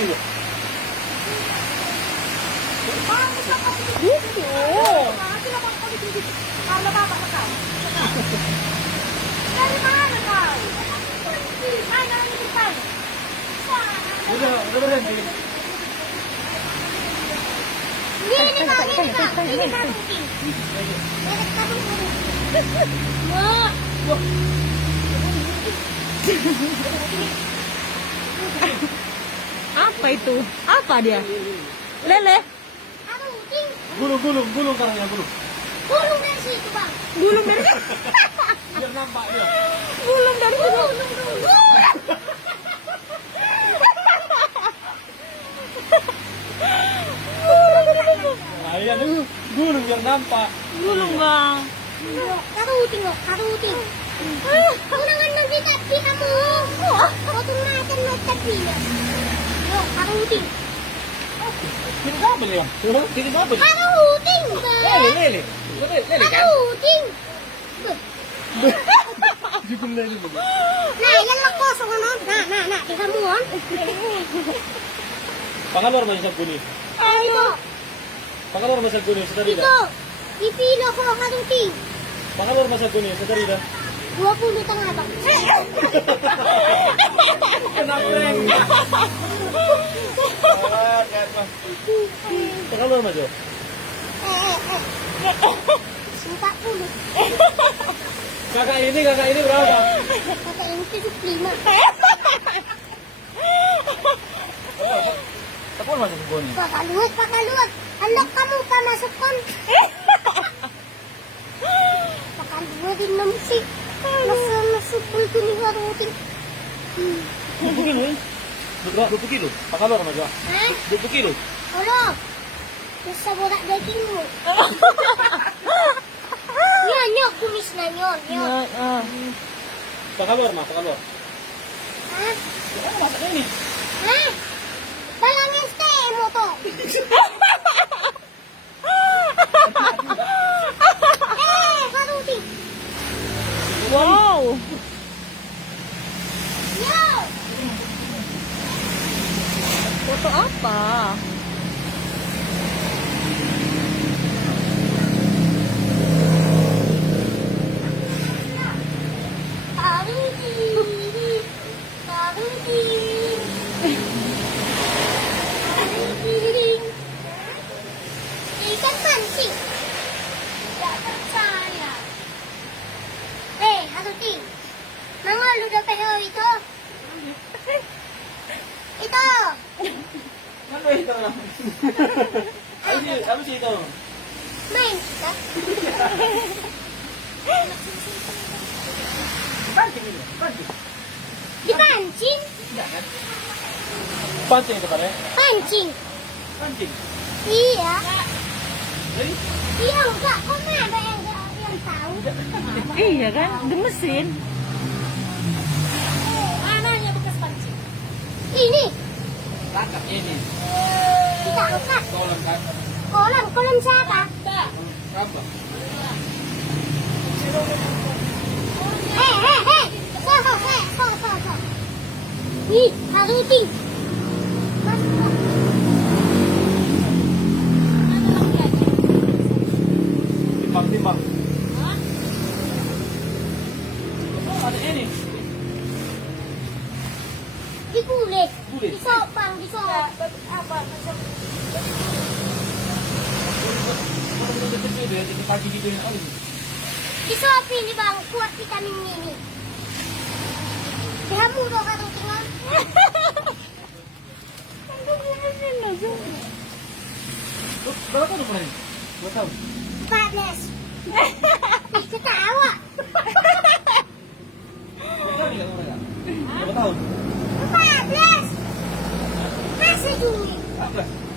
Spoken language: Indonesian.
Gitu. Karena bapak kau. Dari mana kau? Hai, jangan ikut. Udah berhenti. Ini kau, ini kau. Ini kau. Apa itu? Apa dia? Lele? Gulung karangnya gulung. Gulung dari situ, Bang. Gulung dari Biar nampak dia. gulung dari situ. Nah, iya tuh gulung biar nampak. Gulung, Bang. Karuting loh, karuting. Unangan ng ditapi kamu. Kau tuh makan ng tapi. Loh, karuting. Kini kabel ya? Kini kabel. Karuting. Lele kan? Karuting. Jugum lele mo. Nah, yan lang kosong ano. Nah, tingnan mo on. Pangalor man sa guni. Ito, Pangalor man sa guni sa darida. ito. Ipilo ko karuting. Pangalor man sa guni sa darida. 20 tanga ba? Kenapa? Pangalor man jo. Sumpah puluh. Kakak ini berapa? Kata ini 75. Tapos man sa guni. Pakaluwag. Anak kamu pa masuk kon. Pakaluwag din naman si. Masuk ko ni karuting. 20 kilo eh? 20 kilo? Pangalor man jo. Ha? 20 kilo? Ano? Nasa borak daging mo. Yan, kumis na yun. Pangalor man, pangalor. Ha? Ano masak ini? Ha? Balangin stay mo to. Karuting. Wow. Yo! Foto apa? Karuting. Karuting. Karuting. Ikan pancing. Tidak percaya. Karuting. Mangalo daw peho ito. Ito. Ano ito? Ano siya ito? Main kita. Pancing ini, pancing. Dipancing. Pancing ito pare? Pancing. Pancing. Iya. Eh? Iya enggak. Kok ada yang tahu? Iya kan? Di mesin. Mananya bekas pancing? Ini. Kakak ini. Kita angkat. Kolam kan? Kolam siapa? Apa? Hei. So. Nih, karuting. Timbang. Oh, ada ini. Dikulit. Kulit. Disopang, disop. Apa? Jadi pagi gitu yang awal. Disop ini bang, kuat vitamin ini. Kamu dong karuting on. Berapa tahun kemarin? 2 tahun. 14. Ketawa. Berapa ya kemarin? Berapa tahun? 14. Masih Juni. 14.